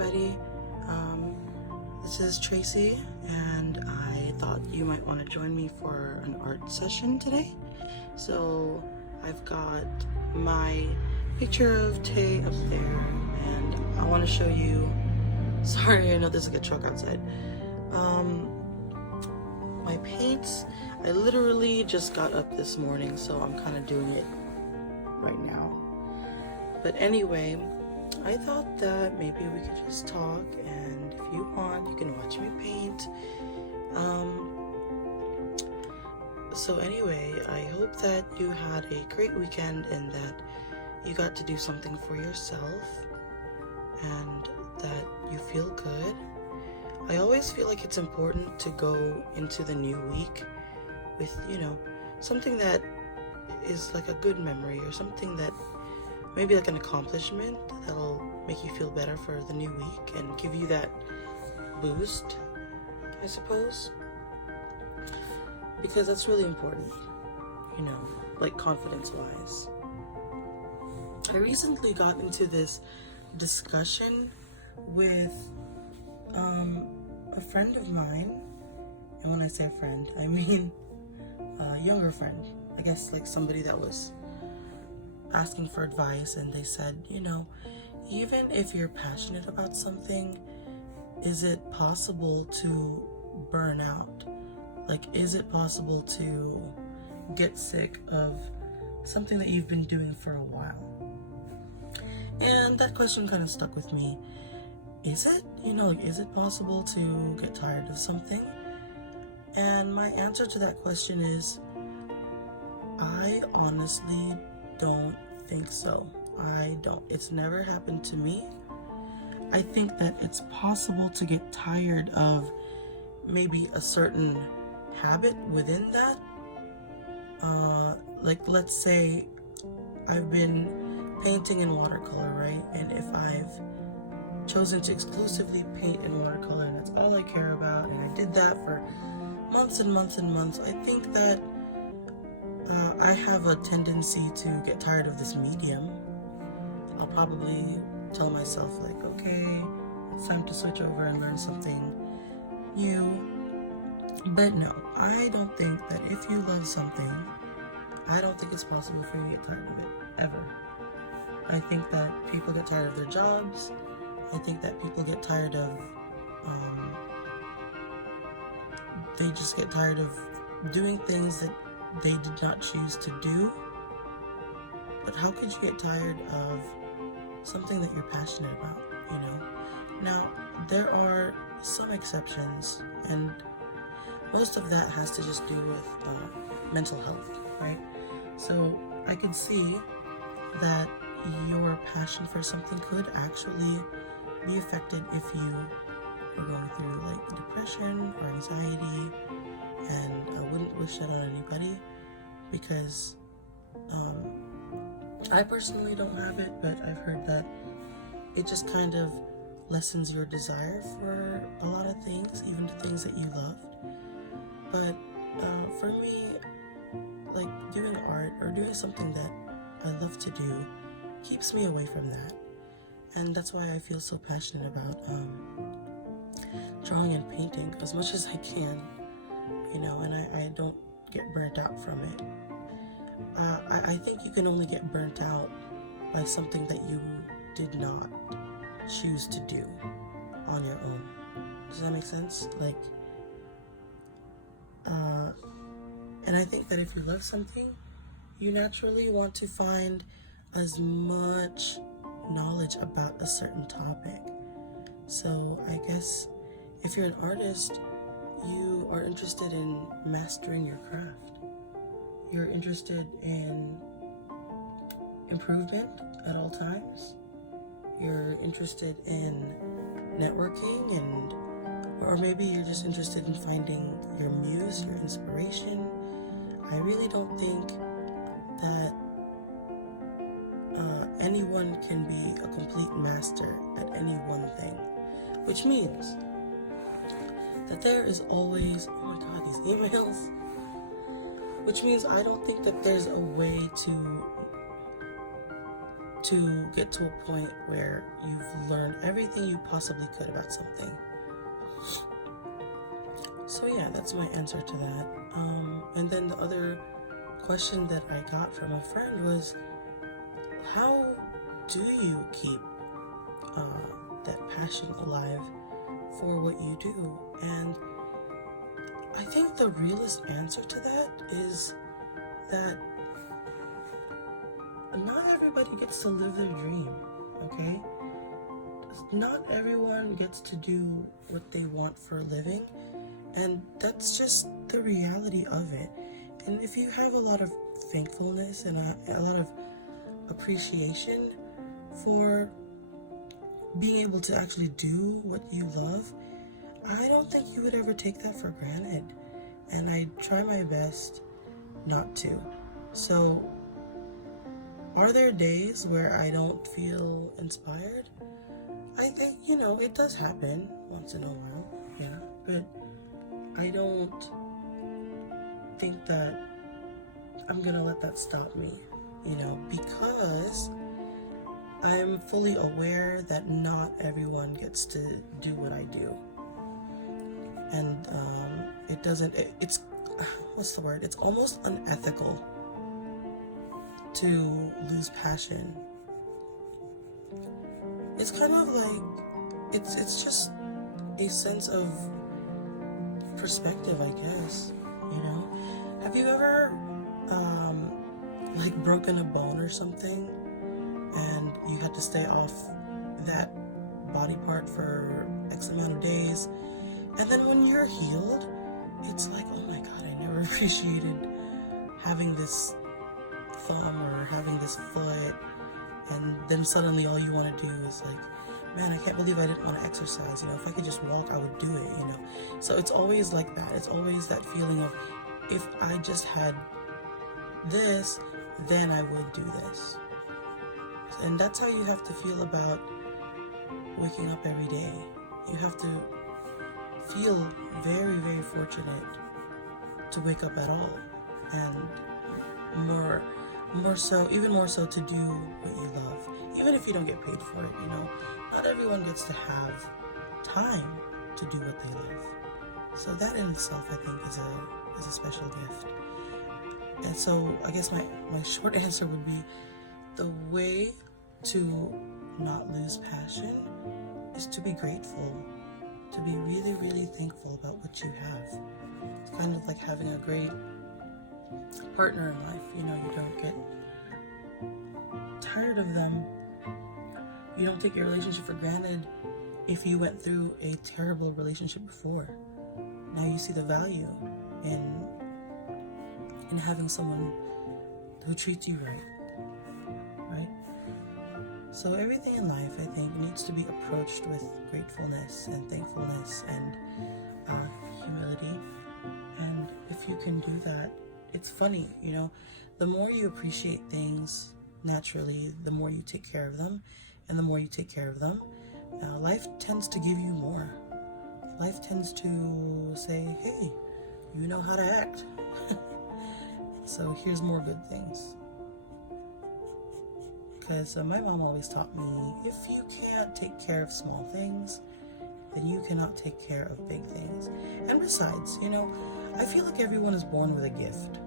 everybody. This is Tracy, and I thought you might want to join me for an art session today. So I've got my picture of Tae up there, and I want to show you. Sorry, I know there's like a truck outside. My paints, I literally just got up this morning, so I'm kind of doing it right now. But anyway, I thought that maybe we could just talk, and if you want, you can watch me paint. So anyway, I hope that you had a great weekend and that you got to do something for yourself and that you feel good. I always feel like it's important to go into the new week with, something that is like a good memory, or something that maybe like an accomplishment that'll make you feel better for the new week and give you that boost, I suppose. Because that's really important, like confidence-wise. I recently got into this discussion with a friend of mine, and when I say friend, I mean a younger friend. I guess like somebody that was asking for advice, and they said, even if you're passionate about something, is it possible to burn out? Like, is it possible to get sick of something that you've been doing for a while? And that question kind of stuck with me. Is it? Is it possible to get tired of something? And my answer to that question is, I honestly don't think so. I don't. It's never happened to me. I think that it's possible to get tired of maybe a certain habit within that. Like, let's say I've been painting in watercolor, right? And if I've chosen to exclusively paint in watercolor and that's all I care about, and I did that for months and months and months, I think that I have a tendency to get tired of this medium. I'll probably tell myself like, okay, it's time to switch over and learn something new. But no, I don't think that if you love something, I don't think it's possible for you to get tired of it, ever. I think that people get tired of their jobs. I think that people get tired of, they just get tired of doing things that they did not choose to do. But how could you get tired of something that you're passionate about, Now, there are some exceptions, and most of that has to just do with mental health, right? So I could see that your passion for something could actually be affected if you are going through like depression or anxiety, and I wouldn't wish that on anybody, because I personally don't have it, but I've heard that it just kind of lessens your desire for a lot of things, even the things that you loved. But for me, like doing art or doing something that I love to do keeps me away from that. And that's why I feel so passionate about drawing and painting as much as I can, and I don't get burnt out from it. I think you can only get burnt out by something that you did not choose to do on your own. Does that make sense? And I think that if you love something, you naturally want to find as much knowledge about a certain topic. So I guess if you're an artist, you are interested in mastering your craft. You're interested in improvement at all times. You're interested in networking, or maybe you're just interested in finding your muse, your inspiration. I really don't think that anyone can be a complete master at any one thing, which means that there is always, oh my god, these emails, which means I don't think that there's a way to to get to a point where you've learned everything you possibly could about something. So yeah, that's my answer to that. And then the other question that I got from a friend was, how do you keep that passion alive for what you do? And I think the realest answer to that is that not everybody gets to live their dream, okay? Not everyone gets to do what they want for a living, and that's just the reality of it. And if you have a lot of thankfulness and a lot of appreciation for being able to actually do what you love, I don't think you would ever take that for granted. And I try my best not to. So, are there days where I don't feel inspired? I think, it does happen once in a while, yeah. But I don't think that I'm gonna let that stop me, because I'm fully aware that not everyone gets to do what I do. And it's what's the word? It's almost unethical to lose passion. It's kind of like, it's just a sense of perspective, I guess, Have you ever, broken a bone or something, and you had to stay off that body part for X amount of days, and then when you're healed, it's like, oh my god, I never appreciated having this thumb or having this foot, and then suddenly all you want to do is like, man, I can't believe I didn't want to exercise, if I could just walk, I would do it, So it's always like that. It's always that feeling of, if I just had this, then I would do this. And that's how you have to feel about waking up every day. You have to feel very, very fortunate to wake up at all, and even more so to do what you love, even if you don't get paid for it. Not everyone gets to have time to do what they love. So that in itself, I think, is a special gift. And so I guess my short answer would be, the way to not lose passion is to be grateful, to be really, really thankful about what you have. It's kind of like having a great partner in life. You don't get tired of them. You don't take your relationship for granted if you went through a terrible relationship before. Now you see the value in having someone who treats you right? So everything in life, I think, needs to be approached with gratefulness and thankfulness and humility. And if you can do that, it's funny, the more you appreciate things naturally, the more you take care of them, and the more you take care of them, life tends to give you more. Life tends to say, hey, you know how to act. So here's more good things. Because my mom always taught me, if you can't take care of small things, then you cannot take care of big things. And besides, I feel like everyone is born with a gift.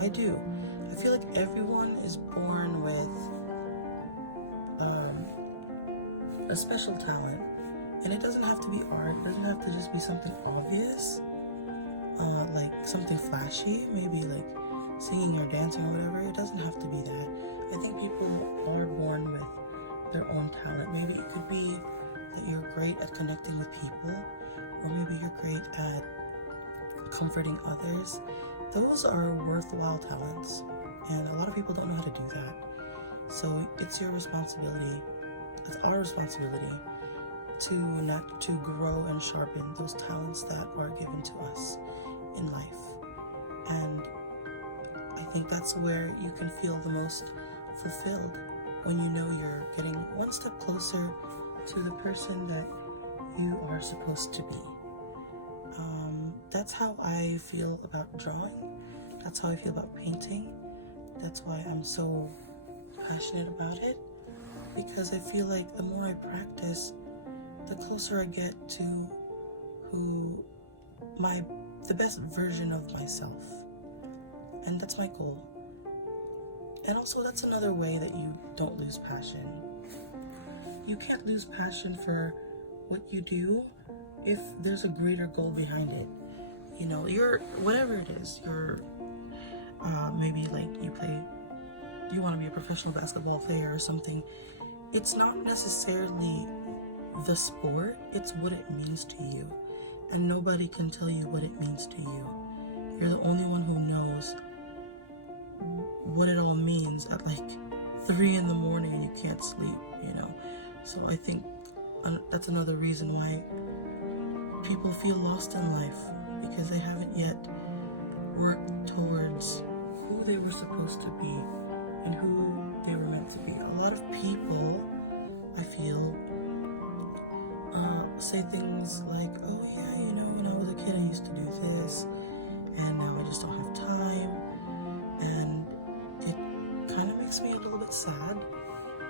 I do. I feel like everyone is born with a special talent. And it doesn't have to be art. It doesn't have to just be something obvious, like something flashy, maybe like singing or dancing or whatever. It doesn't have to be that. I think people are born with their own talent. Maybe it could be that you're great at connecting with people, or maybe you're great at comforting others. Those are worthwhile talents, and a lot of people don't know how to do that. So it's your responsibility, it's our responsibility to grow and sharpen those talents that are given to us in life. And I think that's where you can feel the most fulfilled, when you know you're getting one step closer to the person that you are supposed to be. That's how I feel about drawing. That's how I feel about painting. That's why I'm so passionate about it. because I feel like the more I practice, the closer I get to the best version of myself. And that's my goal. And also, that's another way that you don't lose passion. You can't lose passion for what you do if there's a greater goal behind it. You know, whatever it is, maybe like you want to be a professional basketball player or something. It's not necessarily the sport, it's what it means to you. And nobody can tell you what it means to you. You're the only one who knows what it all means at like 3 in the morning and you can't sleep, you know. So I think that's another reason why people feel lost in life, because they haven't yet worked towards who they were supposed to be and who they were meant to be. A lot of people, I feel, say things like, oh yeah, you know, when I was a kid I used to do this, and now I just don't have time. And it kind of makes me a little bit sad,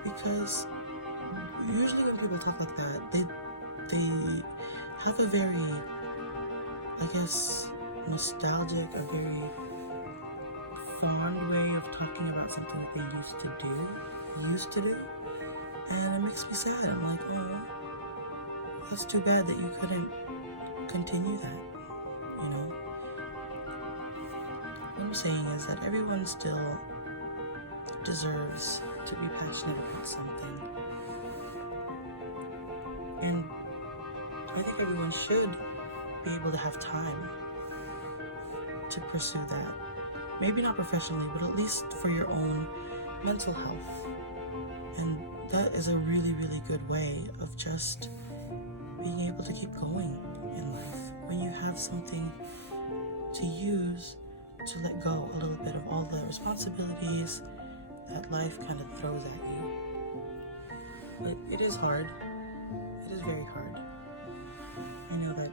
because usually when people talk like that, they have a very, I guess, nostalgic, a very fond way of talking about something that they used to do, and it makes me sad. I'm like, oh, that's too bad that you couldn't continue that, you know? What I'm saying is that everyone still deserves to be passionate about something. And I think everyone should be able to have time to pursue that. Maybe not professionally, but at least for your own mental health. And that is a really, really good way of just being able to keep going in life. When you have something to use to let go a little bit of all the responsibilities that life kind of throws at you. But it is hard. It is very hard. I know that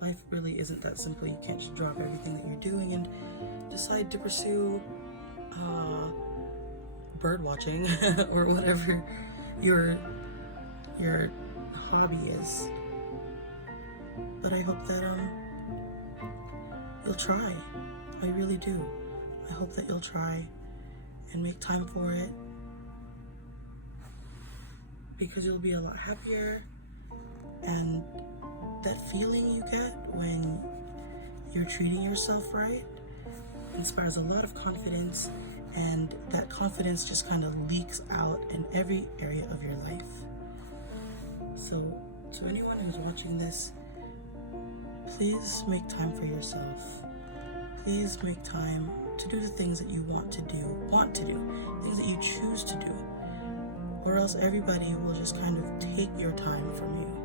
life really isn't that simple. You can't just drop everything that you're doing and decide to pursue bird watching or whatever your hobby is. But I hope that you'll try. I really do. I hope that you'll try and make time for it, because you'll be a lot happier, and that feeling you get when you're treating yourself right inspires a lot of confidence, and that confidence just kind of leaks out in every area of your life. So to anyone who's watching this, please make time for yourself. Please make time to do the things that you want to do, things that you choose to do, or else everybody will just kind of take your time from you.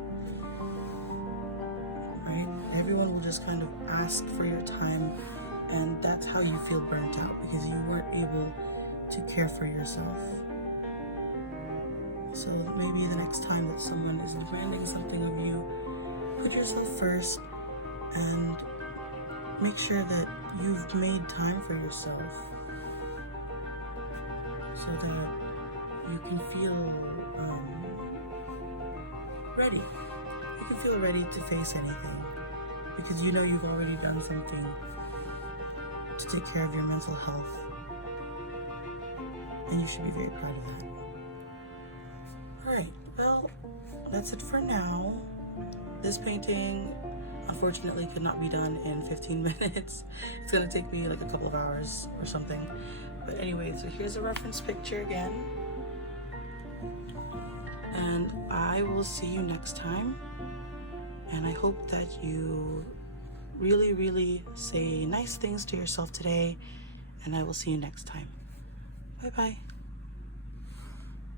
Right? Everyone will just kind of ask for your time, and that's how you feel burnt out, because you weren't able to care for yourself. So maybe the next time that someone is demanding something of you, put yourself first and make sure that you've made time for yourself, so that you can feel ready. You can feel ready to face anything, because you know you've already done something to take care of your mental health, and you should be very proud of that. Alright, well, that's it for now. This painting, unfortunately, could not be done in 15 minutes. It's gonna take me like a couple of hours or something. But anyway, so here's a reference picture again. And I will see you next time. And I hope that you really, really say nice things to yourself today. And I will see you next time. Bye-bye.